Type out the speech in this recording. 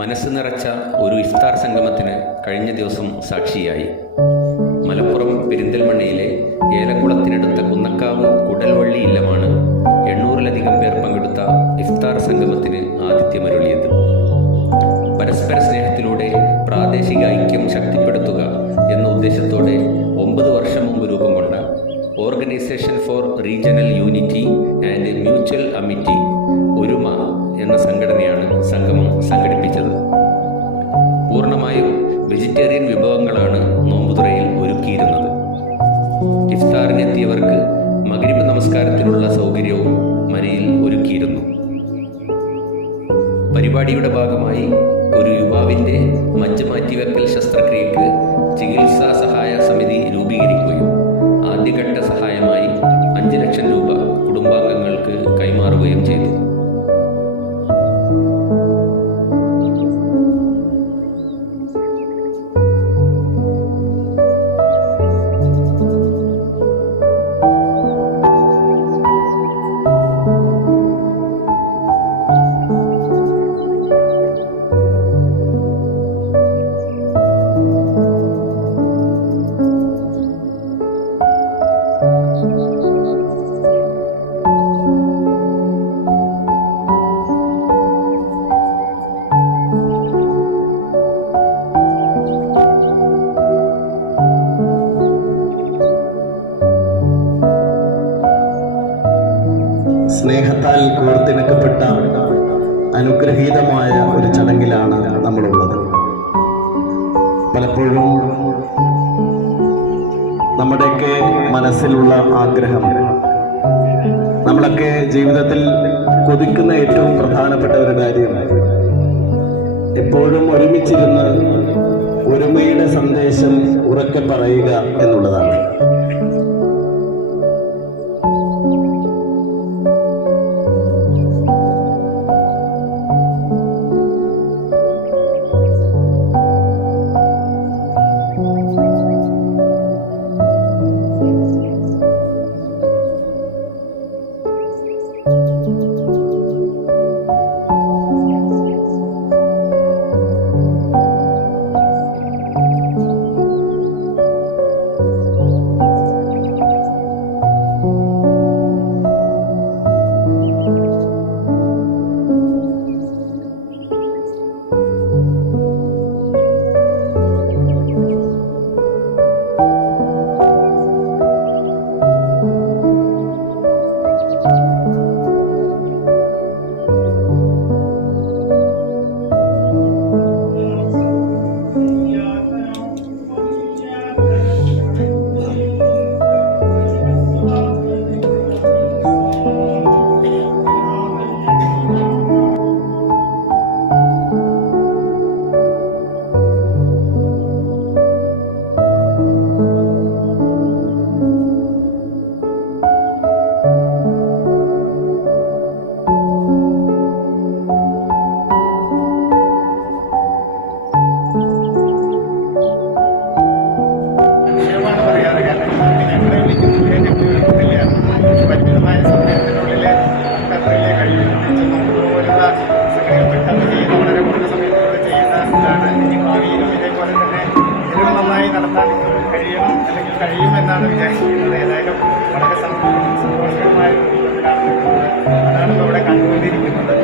മനസ്സ് നിറച്ച ഒരു ഇഫ്താർ സംഗമത്തിന് കഴിഞ്ഞ ദിവസം സാക്ഷിയായി. മലപ്പുറം പെരിന്തൽമണ്ണയിലെ ഏലംകുളത്തിനടുത്ത കുന്നക്കാവ് കുടൽവള്ളി ഇല്ലമാണ് 800-ലധികം പേർ പങ്കെടുത്ത ഇഫ്താർ സംഗമത്തിന് ആതിഥ്യമരുളിയത്. പരസ്പര സ്നേഹത്തിലൂടെ പ്രാദേശിക ഐക്യം ശക്തിപ്പെടുത്തുക എന്ന ഉദ്ദേശത്തോടെ 9 വർഷം മുമ്പ് രൂപം കൊണ്ട organization for regional unity and mutual amity Oruma എന്ന സംഘടനയാണ് സംഗമം സംഘടിപ്പിച്ചത്. പൂർണ്ണമായും വെജിറ്റേറിയൻ വിഭവങ്ങളാണ് നോമ്പുതുറയിൽ ഒരുക്കിയിരുന്നത്. ഇഫ്താറിനെത്തിയവർക്ക് മഗ്രിബ് നമസ്കാരത്തിനുള്ള സൗകര്യവും മനയിൽ ഒരുക്കിയിരുന്നു. പരിപാടിയുടെ ഭാഗമായി ഒരു യുവാവിൻ്റെ മജ്ജ മാറ്റിവെക്കൽ ശസ്ത്രക്രിയക്ക് ചികിത്സാ സഹായ സമിതി രൂപീകരിക്കുകയും ആദ്യഘട്ട സഹായമായി 5 ലക്ഷം രൂപ കുടുംബാംഗങ്ങൾക്ക് കൈമാറുകയും ചെയ്തു. സ്നേഹത്താൽ കോർത്തിണക്കപ്പെട്ട അനുഗ്രഹീതമായ ഒരു ചടങ്ങിലാണ് നമ്മളുള്ളത്. പലപ്പോഴും നമ്മുടെയൊക്കെ മനസ്സിലുള്ള ആഗ്രഹം, നമ്മളൊക്കെ ജീവിതത്തിൽ കൊതിക്കുന്ന ഏറ്റവും പ്രധാനപ്പെട്ട ഒരു കാര്യം എപ്പോഴും ഒരുമിച്ചിരുന്ന് ഒരുമയുടെ സന്ദേശം ഉറക്കെ പറയുക എന്നുള്ളതാണ്. കഴിയുമെന്നാണ് വിചാരിക്കുന്നത്. ഏതായാലും വളരെ സന്തോഷകരമായ ഒരു രൂപത്തിലാണ് അതാണ് ഇവിടെ കണ്ടുകൊണ്ടിരിക്കുന്നത്.